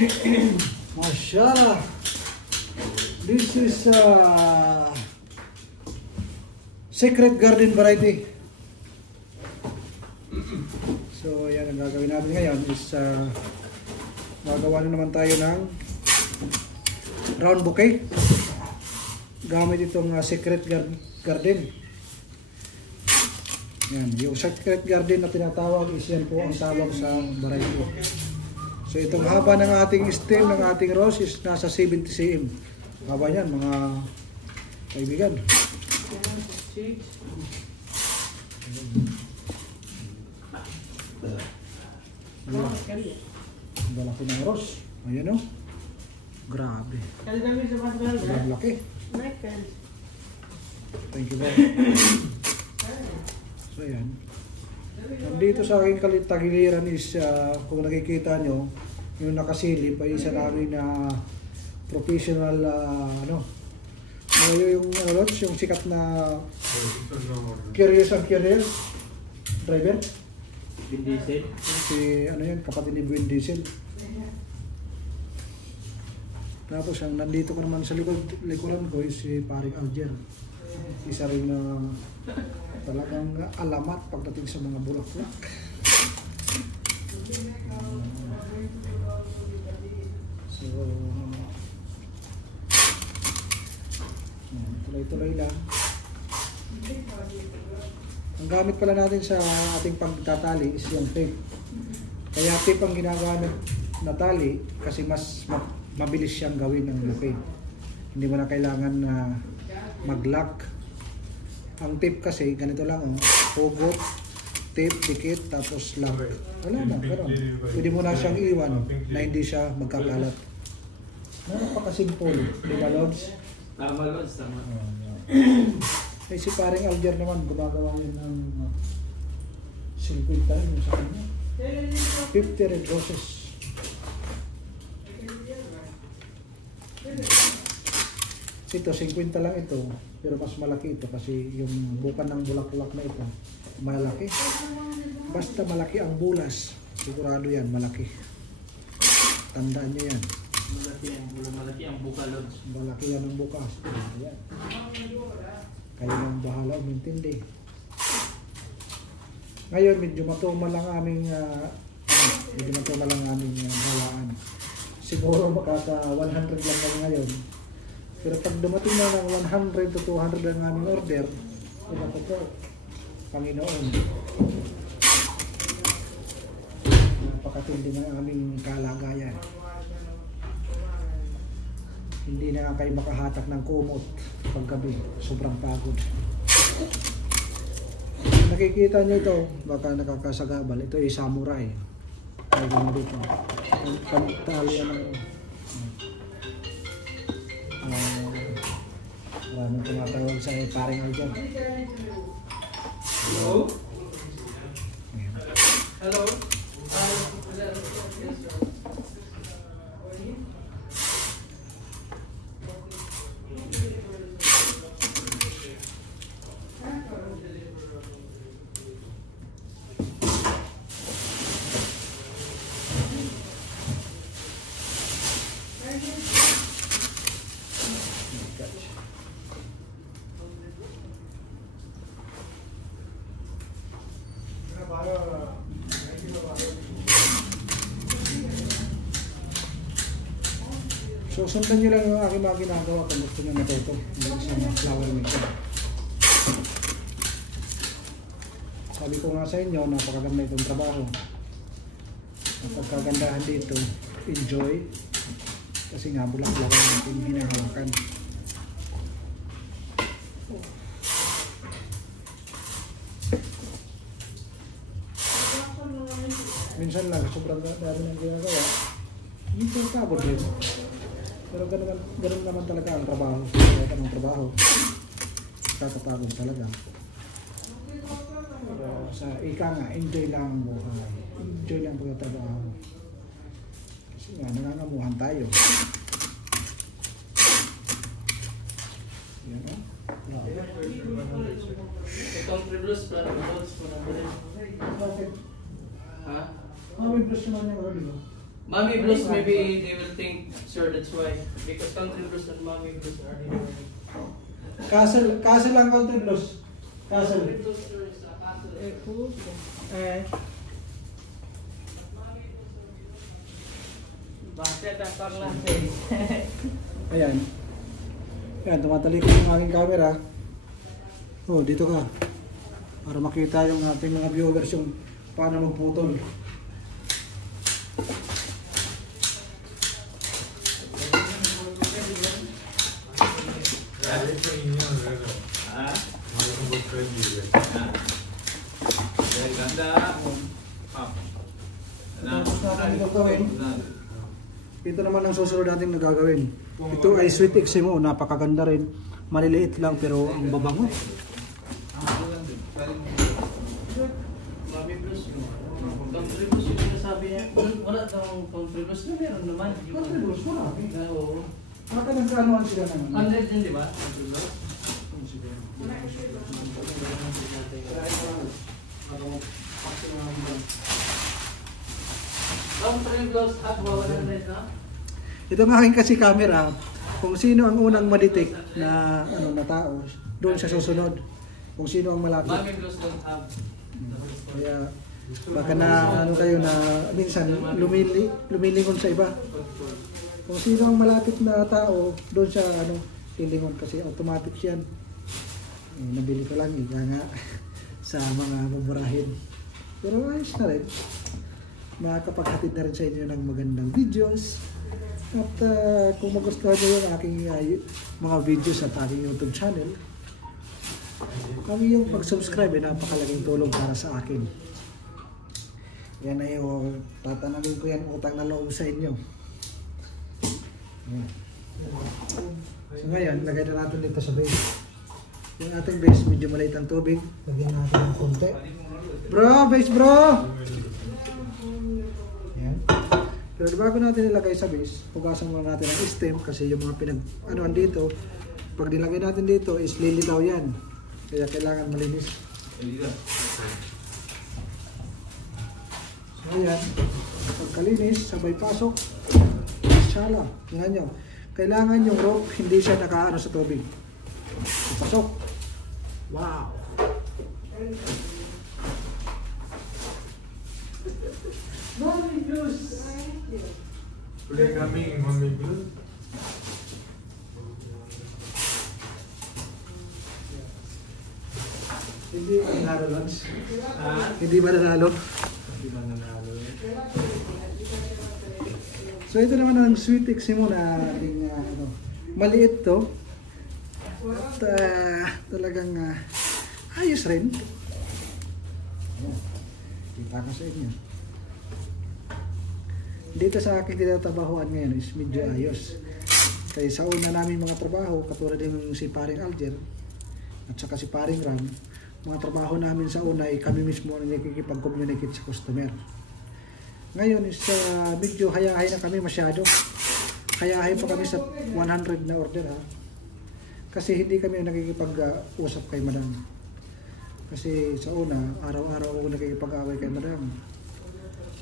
Mashallah. This is Secret Garden variety. So yan ang gagawin natin ngayon is magawa na naman tayo ng round bouquet gamit itong Secret Garden. Yan, yung Secret Garden na tinatawag is yan po ang tawag sa variety. So itong haba ng ating stem ng ating rose is nasa 70 cm. Haba yan mga kaibigan. Malaki ng rose. Ayan o. Grabe. Malaki. Thank you very much. So ayan. Dito sa aking tagiliran is kung nakikita nyo, yung nakasilip ay isa namin na professional yung sikat na curious driver. Vin Diesel. Si kapatid ni Vin Diesel. Tapos ang nandito ko naman sa likuran ko is si Paring Alger. Isa rin na talagang alamat pagdating sa mga bulaklak. So, tuloy-tuloy lang. Ang gamit pala natin sa ating pagtatali is yung tape. Kaya tape ang ginagamit na tali kasi mas mabilis siyang gawin ng bouquet. Hindi mo na kailangan na mag-lock. Ang tape kasi ganito lang, hugot, tape, dikit, tapos lock. Wala na, pero pwede mo na siyang iwan na hindi siya magkakalat. Napaka-simple, di ba, Lods? Tama, Lods, tama. Eh si Paring Alger naman, gumagawa yun ng 50 yun sa kanya. 50 red roses. Ito, 50 lang ito. Pero mas malaki ito kasi yung bukan ng bulaklak na ito, malaki. Basta malaki ang bulas, sigurado yan, malaki. Tandaan nyo yan. Malaki ang buka, Lods. Malaki yan ang bukas. Ayan. Kayo nang bahala umintindi. Ngayon, medyo matumal lang aming halaan. Siguro makaka 100 lang kami ngayon. Pero pag dumating na ng 100 to 200 ang aming order, iba ko po, Panginoon. Napakatindi ng aming kalagayan. Hindi na kayo makahatak ng kumot paggabi. Sobrang pagod. Nakikita nyo ito, baka nakakasagabal. Ito ay samurai. Ay mo dito. Ang pantali ng maraming tumatawag sa Paring Alger. Hello? Hello? So sundan nyo lang yung aking mga ginagawa kung gusto nyo natuto sa mga flower maker. Sabi ko nga sa inyo, napakaganda itong trabaho. Napagkagandahan dito, enjoy. Kasi nga bulaklak natin hinahawakan. Minsan lang, sobrang dami ng ginagawa. Hindi ko pagod din. Pero ganun naman talaga ang trabaho. Kaya ang trabaho, kakapagod talaga. Pero sa ika nga, enjoy lang ang buhay. Enjoy lang pagkatrabaho. Kasi nga, nangangamuhan tayo. Yan o. Itong blues para Lods mo na rin. Bakit? Ha? May brush naman yung order. Mommy blues, maybe they will think, sir, that's why. Because country blues and mommy blues are different. Castle ang country blues. Castle. Country blues, sir, is a castle. Bakit ang panglasay? Ayan. Ayan, tumatalikod yung aking camera. Oh, dito ka. Para makita yung ating mga viewers yung paano magputol. Ito naman ang susunod natin na gagawin. Ito ay sweet Eximo, napakaganda rin. Maliliit lang pero ang babango. Mommy blues, country blues yung sinasabi niya. Wala tayong country blues na meron naman. Country blues, marami. Oo. Maka nagkaanuan sila naman. 100 din, di ba? Country blues. Country blues at 100 na? Ito nga aking kasi camera, kung sino ang unang madetect na na tao, doon siya susunod. Kung sino ang malapit. Mommy blues don't have. Kaya baka na kayo na minsan lumilingon sa iba. Kung sino ang malapit na tao, doon siya lilingon kasi automatic yan. Nabili ko lang nga sa mga mumurahin. Pero ayos na rin. Makakapaghatid na rin sa inyo ng magandang videos. At kung magustuhan nyo yung aking mga videos at aking YouTube channel, kami yung pag-subscribe ay napakalaking tulong para sa akin. Yan ay tatanungin ko yan utang na loob sa inyo. Ayan. So ngayon, lagay na natin dito sa base. Yung ating base, medyo maliit ang tubig. Lagyan natin ng konti. Bro, base bro! Ayan. Pero bago natin ilagay sa base, hugasan muna natin ang stem kasi yung mga ano dito, pag nilagay natin dito is lilitaw yan. Kaya kailangan malinis. So ayan, pagkalinis, sabay pasok, shala. Tingnan nyo, kailangan yung rope hindi siya nakaano sa tubig. Pasok. Wow! Mommy blues! Boleh kami Mommy blues? Hindi ba nanalo, Lance? Hindi ba nanalo? Hindi ba nanalo? So ito naman ang sweet Eximo na ating maliit to. At talagang ayos rin. Kita ko sa inyo. Dito sa aking tinatabahuan ngayon is medyo ayos. Kaya sa una namin mga trabaho, katulad yung si Paring Alger at saka si Paring Ram, mga trabaho namin sa una ay kami mismo ang nakikipag-communicate sa customer. Ngayon is medyo hayahay na kami masyado. Hayahay pa kami sa 100 na order ha. Kasi hindi kami nakikipag-usap kay madam. Kasi sa una, araw-araw ako nakikipag-away kay madam.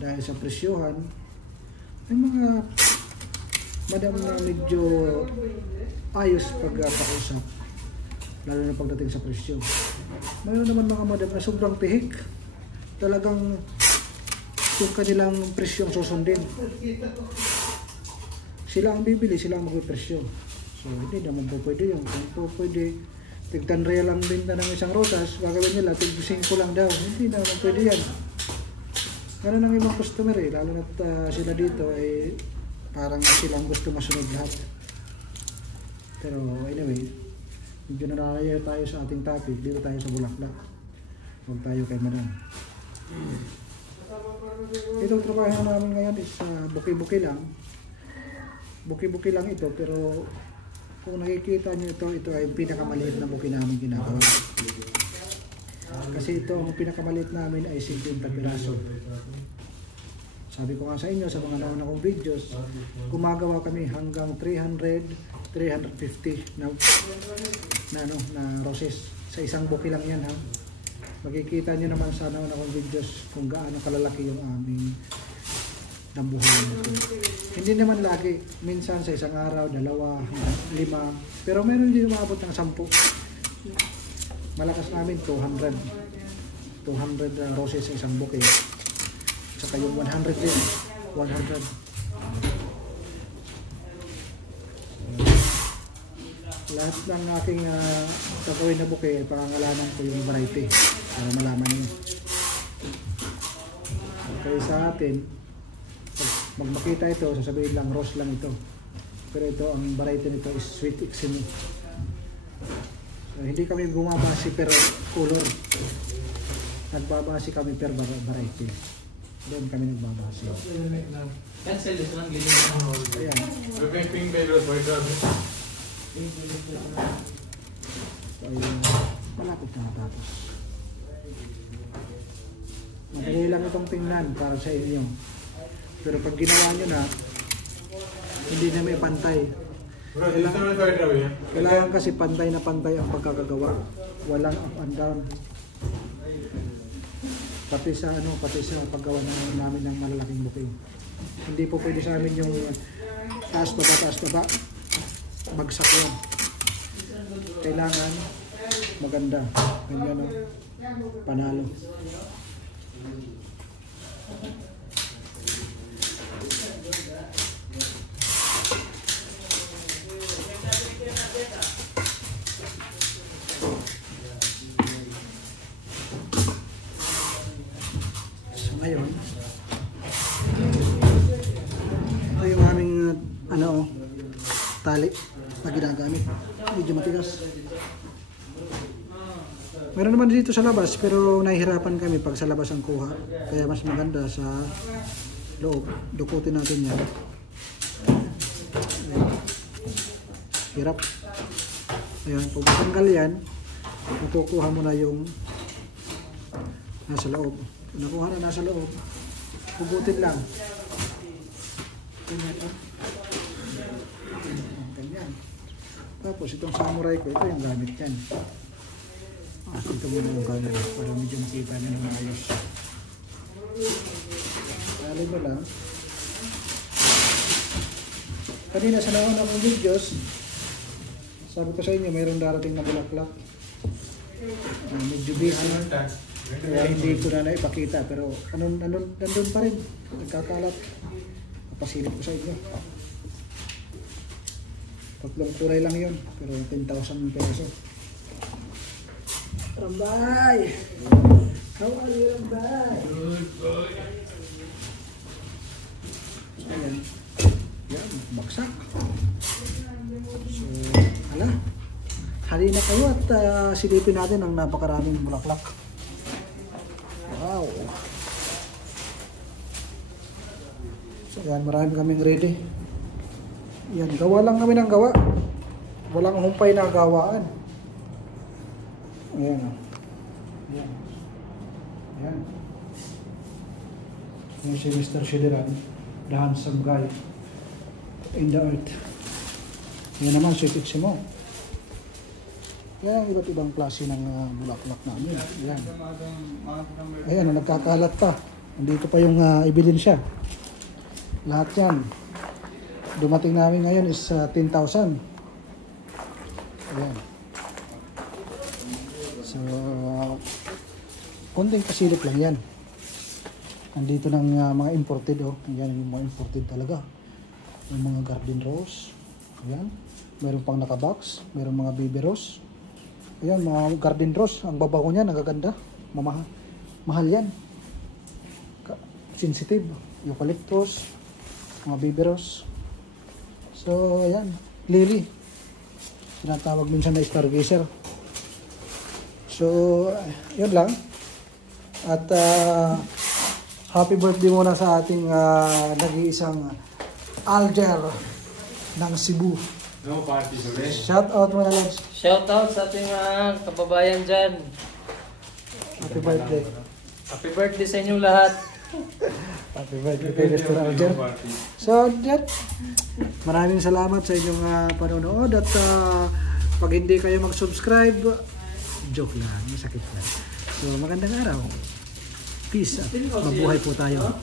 Dahil sa presyohan, may mga madam na medyo ayos pag-pausap. Lalo na pagdating sa presyo. Mayroon naman mga madam na sobrang tihik. Talagang yung kanilang presyo ang susundin. Sila ang bibili, sila ang magpipresyo. So hindi naman po pwede yun. Kung po pwede, tig-10 lang binta ng isang rotas, gagawin nila, tig-5 lang daw. Hindi naman pwede yan. Ganun ang ibang customer eh, lalo na't sila dito ay parang silang gusto masunod lahat. Pero anyway, medyo nalalayo tayo sa ating topic, dito tayo sa Bulaklak. Huwag tayo kay madam. Itong trabaho namin ngayon is buki-buki lang. Buki-buki lang ito, pero kung nakikita nyo ito ay pinakamaliit na buki namin ginagawa. Kasi ito, ang pinakamaliit namin ay 50 piraso. Sabi ko nga sa inyo, sa mga nauna kong videos, gumagawa kami hanggang 300, 350 na roses. Sa isang buki lang yan ha. Makikita nyo naman sa nauna kong videos kung gaano kalalaki yung aming dambuhan. Hindi naman lagi. Minsan sa isang araw, 2, 5. Pero meron din umabot ng 10. Malakas namin 200. 200 roses sa isang bouquet. Saka yung 100 din. 100. Lahat ng aking gagawin na bouquet, pangangalanan ko yung variety para malaman nyo. Okay, sa atin, pag makita ito, sasabihin lang rose lang ito. Pero ito, ang variety nito is sweet iximi. So, hindi kami bumabase per color. Nagbabase kami per variety. Doon kami nagbabase. Cancel this one, give me Ayan. Pink bagels, white rabbit. So, ayun, malapit na matapos. Madali lang itong tingnan para sa inyo. Pero pag ginawa nyo na, hindi na may pantay. Bro, this one is white rabbit, yeah? Kailangan kasi pantay na pantay ang pagkakagawa. Walang up and down. Pati sa paggawa namin ng malalaking bouquet. Hindi po pwede sa amin yung taas baba. Bagsak yan. Kailangan maganda. Ganyan, panalo. So ngayon, ito yung aming tali na ginagamit. Medyo matigas. Meron naman dito sa labas pero nahihirapan kami pag sa labas ang kuha. Kaya mas maganda sa loob. Dukutin natin yan. Ayan. Hirap. Ayan, pag matanggal yan, matukuha mo na yung nasa loob. Kung nakuha na nasa loob, hugutin lang. Ganyan. Tapos itong samurai ko, ito yung gamit yan. Ito muna yung camera para medyo makita nyo ng ayos. Tali mo lang. Kanina sa nauna kong videos, sabi ko sa inyo mayroong darating na bulaklak. Medyo busy. Kaya hindi ko na naipakita pero nandun pa rin. Nagkakalat. Papasilip ko sa inyo. Tatlong kulay lang yun pero 10,000 peso. Rambay! How are you, Rambay? Good boy. Ayan. Yan, baksak. So, hala. Halina kayo at silipin natin ang napakaraming bulaklak. Wow! So, yan, marami kaming ready. Yan, gawa lang kami ng gawa. Walang humpay na gawaan. Ayan. Ayan. Ayan. Ayan si Mr. Shideran, the handsome guy in the earth. Ayan naman si Fiximo. Ayan, iba't ibang klase ng bulaklak namin. Ayan. Ayan, nagkakalat pa. Andito pa yung ebidensya. Lahat yan. Dumating namin ngayon is 10,000. Ayan. So, konting pasilip lang yan. Andito ng mga imported, oh. Yan yung mga imported talaga. Yung mga garden rose. Ayan. Meron pang nakabox. Meron mga baby rose. Ayan, mga garden rose. Ang babago niya, nagaganda. Mahal yan. Sensitive. Eucalyptus. Mga baby rose. So, ayan. Lily. Tinatawag minsan na stargazer. So, yun lang. At happy birthday muna sa ating nag-iisang Alger ng Cebu. No party today. Shout out muna lang. Shout out sa ating mga kababayan dyan. Happy birthday. Happy birthday sa inyong lahat. Happy birthday kay Mr. Alger. So, that, maraming salamat sa inyong panonood. At pag hindi kayo mag-subscribe, joke lang, masakit lang. So, magandang araw. Peace at mabuhay po tayo.